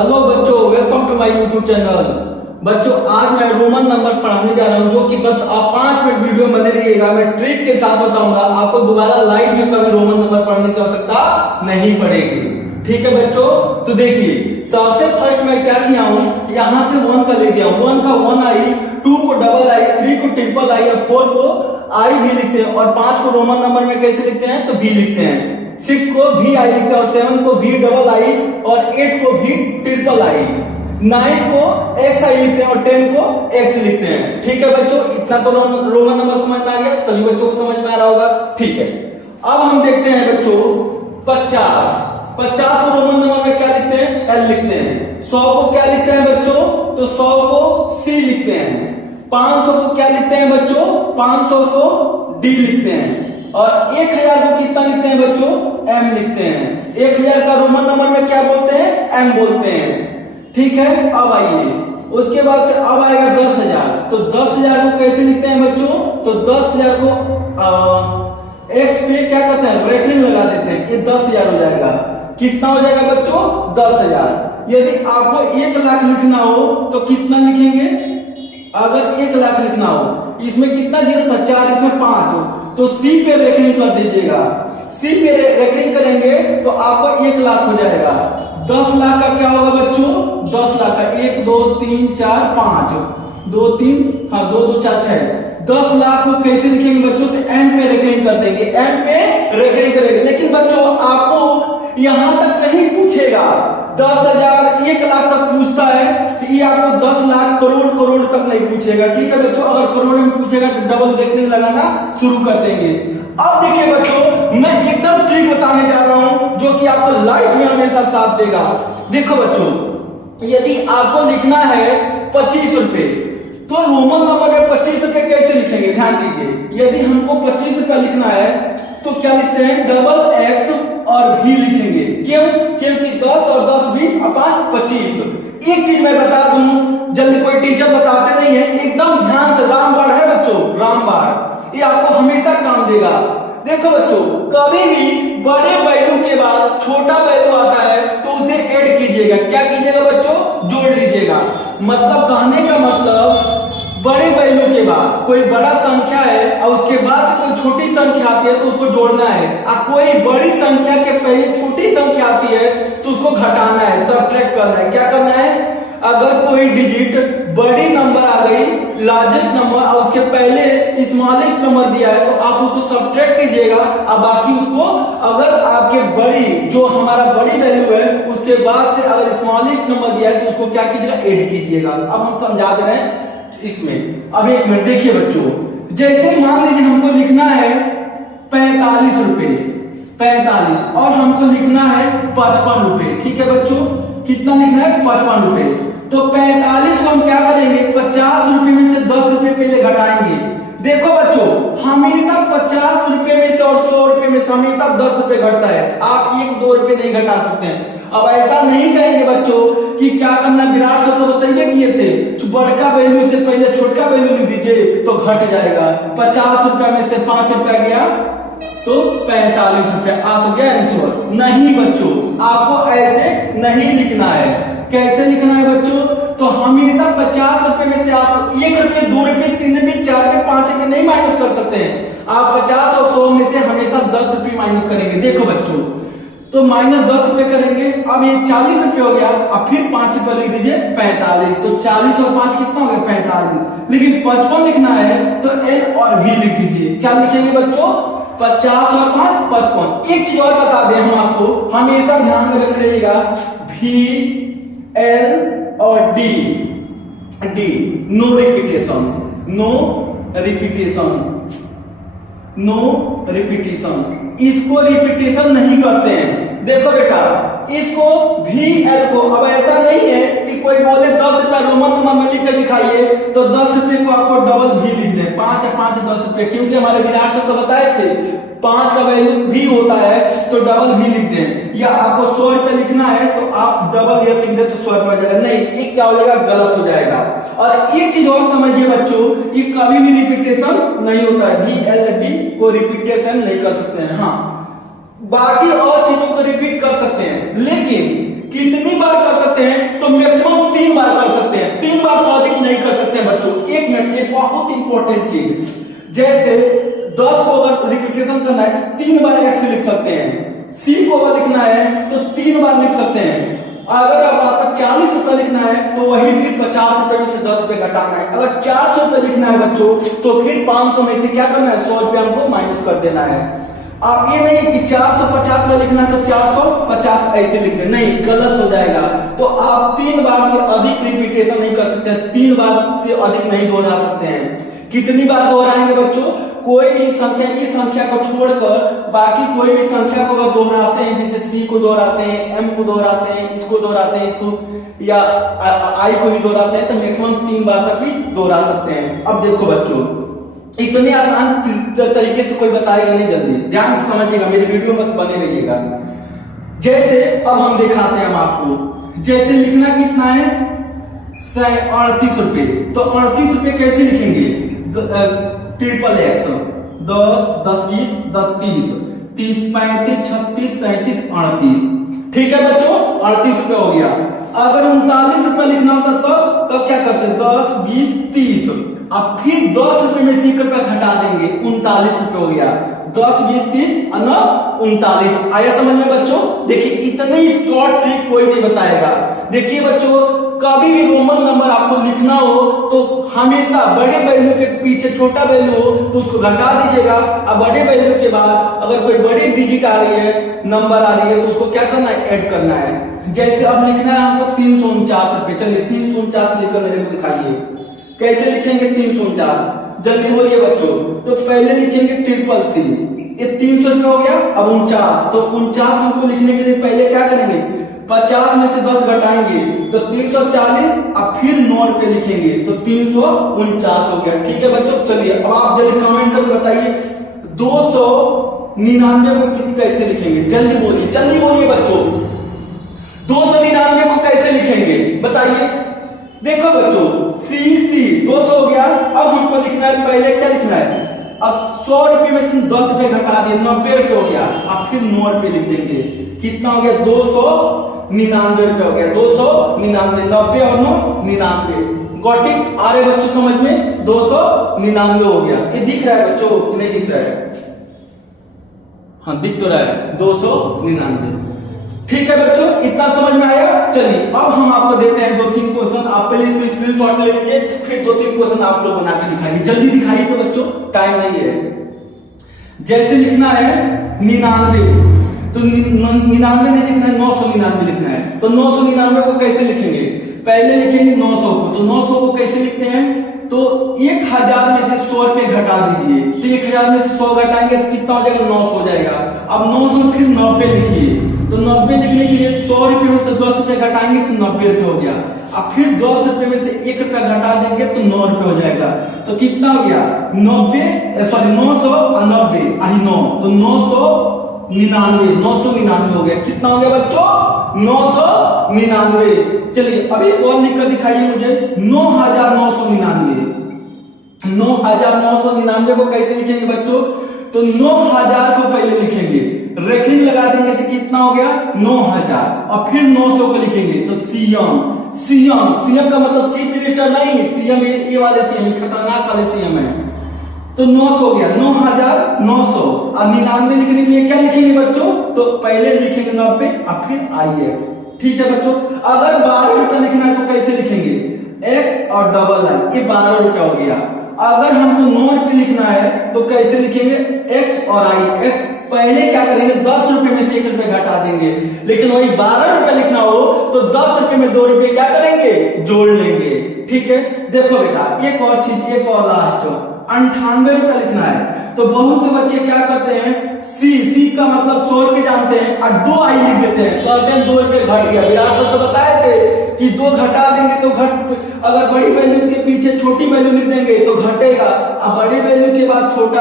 Hello बच्चों, welcome to my YouTube channel. बच्चों, आज मैं रोमन नंबर्स पढ़ाने जा रहा हूं, जो कि बस आप 5 मिनट वीडियो में बने रहिएगा। मैं ट्रिक के साथ बताऊंगा, आपको दोबारा लाइफ में कभी रोमन नंबर पढ़ने की आवश्यकता नहीं पड़ेगी। ठीक है बच्चों, तो देखिए सबसे फर्स्ट मैं क्या किया हूँ, यहाँ से 1 का ले दिया हूँ। 1 का 1 आई, 2 को डबल आई, 3 को ट्रिपल आई और 4 को आई भी लिखते हैं, और 5 को रोमन नंबर में कैसे लिखते हैं तो भी लिखते हैं। 6 को भी आई लिखते हैं, और 7 को भी डबल आई, और 8 को भी ट्रिपल आई, 9 को एक्स आई लिखते हैं, और 10 को एक्स लिखते हैं। ठीक है बच्चों, इतना तो रोमन नंबर समझ में आ गया, सभी बच्चों को समझ में आ रहा होगा। ठीक है, अब हम देखते हैं बच्चों 50 को रोमन नंबर में क्या लिखते हैं, एल लिखते हैं। 100 को क्या लिखते हैं बच्चों, तो 100 को सी लिखते हैं। 500 को क्या लिखते हैं बच्चों, 500 को डी लिखते हैं। और 1000 को कितना लिखते हैं बच्चों, एम लिखते हैं। 1000 का रोमन नंबर में क्या बोलते हैं, एम बोलते हैं। ठीक है, अब आइए उसके बाद से अब आएगा 10,000। तो 10,000 को कैसे लिखते हैं बच्चों, तो 10,000 को एक्स पे क्या कहते हैं, रेफरिंग लगा देते हैं, ये 10,000 हो जाएगा। कितना हो जाएगा बच्चों, 10,000। यदि आपको 1 लाख लिखना हो तो कितना लिखेंगे, अगर 1 लाख लिखना हो, इसमें कितना जीरो था, 4, इसमें 5, तो सी पे रेफरिंग कर दीजिएगा। सी पे रेफरिंग करेंगे तो आपको 1 लाख हो जाएगा। 10 लाख का क्या होगा बच्चों, 10 लाख का 1 2 3 4 5, 2 3 हाँ 2 2 4 6। 10 लाख को कैसे लिखेंगे बच्चों, तो एम पे रेकरिंग कर देंगे, एम पे रेकरिंग करेंगे। लेकिन बच्चों आपको यहां तक नहीं पूछेगा, 10,000 1 लाख तक पूछता है, ये आपको 10 लाख करोड़ तक नहीं पूछेगा। ठीक है बच्चों, अगर करोड़ में पूछेगा तो डबल रेकरिंग लगाना शुरू कर देंगे। अब देखिए बच्चों, मैं एकदम ट्रिक बताने जा रहा हूं जो कि आपको लाइफ में हमेशा साथ देगा। देखो बच्चों, यदि आपको लिखना है 25 रुपए, तो रोमन नंबर में 25 रुपए कैसे लिखेंगे, ध्यान दीजिए। यदि हमको 25 रुपया लिखना है तो क्या लिखते हैं, डबल एक्स और भी लिखेंगे। क्यों, क्योंकि 10 और 10 20 अपान 25। एक चीज मैं बता दूं, जल्दी कोई टीचर बताते नहीं है, एकदम ध्यान से, रामबाण है बच्चों, रामबाण, ये आपको हमेशा काम देगा। देखो बच्चों, कभी भी बड़े वैल्यू के बाद छोटा वैल्यू आता है तो उसे ऐड कीजिएगा। क्या कीजिएगा बच्चों, जोड़ लीजिएगा। मतलब कहने का मतलब, बड़े वैल्यू के बाद कोई बड़ा संख्या है और उसके बाद से कोई छोटी संख्या आती है तो उसको जोड़ना है, और कोई बड़ी संख्या के पहले छोटी संख्या आती है तो उसको घटाना है, सबट्रैक्ट करना है। क्या करना है, अगर कोई डिजिट बड़ी नंबर आ गई, लार्जेस्ट नंबर, और उसके पहले स्मॉलेस्ट नंबर दिया है तो आप उसको सबट्रैक्ट कीजिएगा, और बाकी उसको, अगर आपके बड़ी जो हमारा बड़ी वैल्यू है उसके बाद से अगर स्मॉलेस्ट नंबर दिया है तो उसको क्या कीजिएगा, ऐड कीजिएगा। अब हम समझा दे रहे हैं इसमें। अब एक मिनट देखिए बच्चों, जैसे मान लीजिए हमको लिखना है 45 रुपए, 45, और हमको लिखना है 55 रुपए। ठीक है बच्चों, कितना लिखना है, 55 रुपए। तो 45 को हम क्या करेंगे, 50 रुपए में से 10 रुपए पहले घटाएंगे। देखो बच्चों, हमेशा 50 रुपए में से और 100 रुपए में से हमेशा 10 रुपए घटता है, आप 1-2 रुपए नहीं घटा सकते हैं। अब ऐसा नहीं कहेंगे बच्चों कि क्या करना, विराट सर तो बताइए किए थे, तो बड़का वैल्यू से पहले छोटका वैल्यू लिख दीजिए तो घट जाएगा। 50 रुपए में से 5 रुपया गया तो 45 रुपया आ तो गया आंसर। नहीं बच्चों, आपको ऐसे नहीं लिखना है। कैसे लिखना है बच्चों, तो हमेशा 50 रुपए में से आप 1 रुपये 2 रुपये 3 रुपये 4 रुपये 5 रुपये नहीं माइनस कर सकते हैं। आप 50 और 100 में से हमेशा 10 रुपये माइनस करेंगे। देखो बच्चों, तो माइनस 10 रुपए करेंगे। अब ये 40 रुपये हो गया, अब फिर 5 रुपये लिख दीजिए 45। तो 40 और 5 कितना हो गया, 45। लेकिन 55 लिखना है तो एल और भी लिख दीजिए। क्या लिखेंगे बच्चों, 50 और 5 55। एक चीज और बता दें हम आपको, हमेशा ध्यान में रख लीजिएगा, भी एल और D, no repetition, no repetition, इसको रिपीटेशन नहीं करते हैं। देखो बेटा, इसको भी एल को, अब ऐसा नहीं है कि कोई बोले 10 रुपया रोमन नंबर में लिख के दिखाइए तो 10 रुपये को आपको डबल भी लिख दे, 5 या 5 10 रुपये, क्योंकि हमारे विराट सर तो बताए थे 5 का वैल्यू भी होता है तो डबल भी लिख दें। या आपको 100 रुपये लिखना है तो आप डबल एल लिख दे तो 100 रुपये हो जाएगा। नहीं, एक क्या हो जाएगा, गलत हो जाएगा। और एक चीज और समझिए बच्चों, ये कभी भी रिपीटेशन नहीं होता है, भी एल डी को रिपीटेशन नहीं कर सकते हैं। हाँ, बाकी और चीजों को रिपीट कर सकते हैं, लेकिन कितनी बार कर सकते हैं, में एक बहुत इंपॉर्टेंट चीज, जैसे 10 को अगर रिपीटेशन करना है तो 3 बार x लिख सकते हैं, c को अगर लिखना है तो 3 बार लिख सकते हैं। अगर अब आपको 40 रुपए लिखना है तो वही फिर 50 रुपए में से 10 रुपए घटाना है। अगर 400 रुपए लिखना है बच्चों तो फिर 500 में से क्या करना है, 100 रुपए हमको माइनस कर देना है। आप ये नहीं कि 450 में लिखना है तो 450 ऐसे लिख दे, नहीं, गलत हो जाएगा। तो आप 3 बार से अधिक रिपीटेशन नहीं कर सकते, 3 बार से अधिक नहीं दोहरा सकते हैं। कितनी बार दोहराएंगे बच्चों, कोई भी संख्या, इस संख्या को छोड़कर बाकी कोई भी संख्या को अगर दोहराते हैं, जैसे c को दोहराते हैं, m को दोहराते हैं, इसको दोहराते हैं, इसको या i को ही दोहराते हैं, तो मैक्सिमम 3 बार तक ही दोहरा सकते हैं। अब देखो बच्चों, इतने आसान तरीके से कोई बताएगा नहीं, जल्दी ध्यान से समझिएगा, मेरी वीडियो बस बने रहिएगा। जैसे अब हम दिखाते हैं हम आपको, जैसे लिखना कितना है 38 रुपए, तो 38 रुपए कैसे लिखेंगे, ट्रिपल एक्स, 10 10 20 10 30 30 35 36 37 38, ठीक है बच्चों, 38 रुपए हो गया। अगर 39 रुपए लिखना होता तो क्या करते, 10 20 30, अब फिर 10 रुपए में से 1 रुपया घटा देंगे, 39 रुपए हो गया। 10 20 30 39, आया समझ में बच्चों। देखिए इतनी शॉर्ट ट्रिक कोई नहीं बताएगा। देखिए बच्चों, कभी भी रोमन नंबर आपको लिखना हो तो हमेशा बड़े वैल्यू के पीछे छोटा वैल्यू हो तो उसको घटा दीजिएगा, और बड़े वैल्यू के बाद अगर कोई बड़ी डिजिट आ रही है, नंबर आ रही है, तो उसको क्या करना है, ऐड करना है। जैसे अब लिखना है हमको 349 रुपए, चलिए 349 लिखकर मेरे को दिखाइए, कैसे लिखेंगे 349, जल्दी बोलिए बच्चों। तो पहले लिखेंगे ट्रिपल सी, ये 300 रुपए हो गया। अब 49, तो 49 हमको लिखने के लिए पहले क्या करेंगे, 50 में से 10 घटाएंगे तो 340, अब फिर 9 रुपए लिखेंगे तो 349 हो गया, ठीक है बच्चों। चलिए अब आप जल्दी कमेंट करके बताइए 299 को कैसे लिखेंगे, जल्दी बोलिए बच्चों, 299 को कैसे लिखेंगे बताइए। देखो बच्चों, सी 200 हो गया। अब हमको लिखना है, पहले क्या लिखना है, अब 100 रुपए में से 10 रुपए घटा दिए, 90 रुपए हो गया। अब फिर 9 रुपए लिख देंगे, कितना हो गया, 299 रुपए हो गया, 299, 90 और 9 99, गॉट इट। आ रहे बच्चों समझ में, 299 हो गया। ये दिख रहा है बच्चों कि नहीं दिख रहा है, हाँ दिख तो रहा है, 299, ठीक है बच्चों, इतना समझ में आया। चलिए अब हम आपको देते हैं 2-3 क्वेश्चन, आप पहले इसको स्क्रीनशॉट ले लीजिए, फिर 2-3 क्वेश्चन आप लोग बना के दिखाइए, जल्दी दिखाइए तो बच्चों, टाइम नहीं है। जैसे लिखना है 99, तो 99 नहीं लिखना है, 999 लिखना है। तो 999 को कैसे लिखेंगे, पहले लिखेंगे 900 को, तो 900 को कैसे लिखते हैं, तो 1000 में से 100 रुपए घटा दीजिए, तो 1000 में से 100 घटाएंगे तो कितना हो जाएगा, 900 हो जाएगा। अब 900 फिर 90 लिखिए, तो 90 लिखने के लिए 100 रुपए में से 10 रुपए घटाएंगे तो 90 रुपए हो गया। अब फिर 10 रुपए में से 1 रुपया घटा देंगे तो 9 रुपए हो जाएगा। तो कितना हो गया, 900 और 90 आई 9, तो 999 हो गया। कितना हो गया बच्चों, 999। चलिए अभी और लिखकर दिखाइए मुझे, 9999। 9999 को कैसे लिखेंगे बच्चों, तो 9000 को पहले लिखेंगे, रेखिंग लगा देंगे तो कितना हो गया, 9000, और फिर 900 को लिखेंगे तो सीएम का मतलब चीफ मिनिस्टर नहीं, सीएम ये वाले सीएम, खतरनाक वाले सीएम है। तो 900 हो गया, 9900, और 99 लिखने के लिए क्या लिखेंगे बच्चों, तो पहले लिखेंगे 90 और फिर IX, ठीक है बच्चों। अगर 12 रुपया लिखना है तो कैसे लिखेंगे, X और डबल I, ये 12 रुपया हो गया। अगर हमको 9 रुपये लिखना है तो कैसे लिखेंगे, X और I, X पहले क्या करेंगे, 10 रुपए में से 1 रुपए घटा देंगे, लेकिन वही 12 रुपए लिखना हो तो 10 रुपए में 2 रुपए क्या करेंगे, जोड़ लेंगे, ठीक है। देखो बेटा एक और चीज, एक और लास्ट, 98 रुपया लिखना है तो बहुत से बच्चे क्या करते हैं, सी का मतलब 100 रुपए जानते हैं और 2 I लिख देते हैं, कहते हैं 2 रुपए घट गया। विरासत तो बताए थे कि 2 घटा देंगे तो अगर बड़ी वैल्यू के पीछे छोटी वैल्यू लिख देंगे तो घटेगा, और बड़ी वैल्यू के बाद छोटा,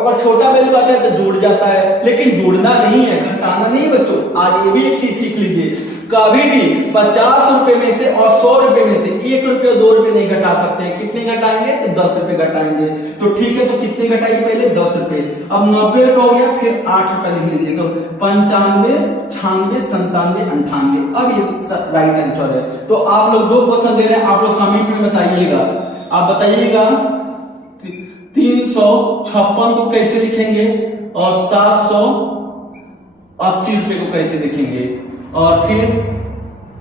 अगर छोटा वैल्यू आता है तो जुड़ जाता है, लेकिन जुड़ना नहीं है, घटाना नहीं बच्चों। आज ये भी एक चीज सीख लीजिए, कभी भी 50 रुपए में से और 100 रुपए में से 1 रुपये 2 रुपए नहीं घटा सकते हैं। कितने घटाएंगे, तो 10 रुपए घटाएंगे, तो ठीक है। तो कितने घटाएंगे, पहले 10 रुपए, अब 90 रुपए हो गया, फिर 8 रुपए लिख लीजिए, तो 95 96 97 98, अब ये राइट आंसर है। तो आप लोग 2 क्वेश्चन दे रहे हैं, आप लोग कमेंट में बताइएगा आप बताइएगा 356 को कैसे लिखेंगे और 780 रुपए को कैसे लिखेंगे और फिर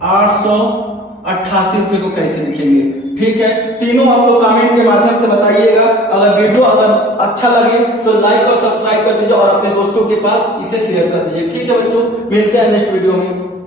888 रुपए को कैसे लिखेंगे। ठीक है, तीनों आप लोग कमेंट के माध्यम से बताइएगा। अगर वीडियो अगर अच्छा लगे तो लाइक और सब्सक्राइब कर दीजिए और अपने दोस्तों के पास इसे शेयर कर दीजिए। ठीक है बच्चों, मिलते हैं नेक्स्ट वीडियो में।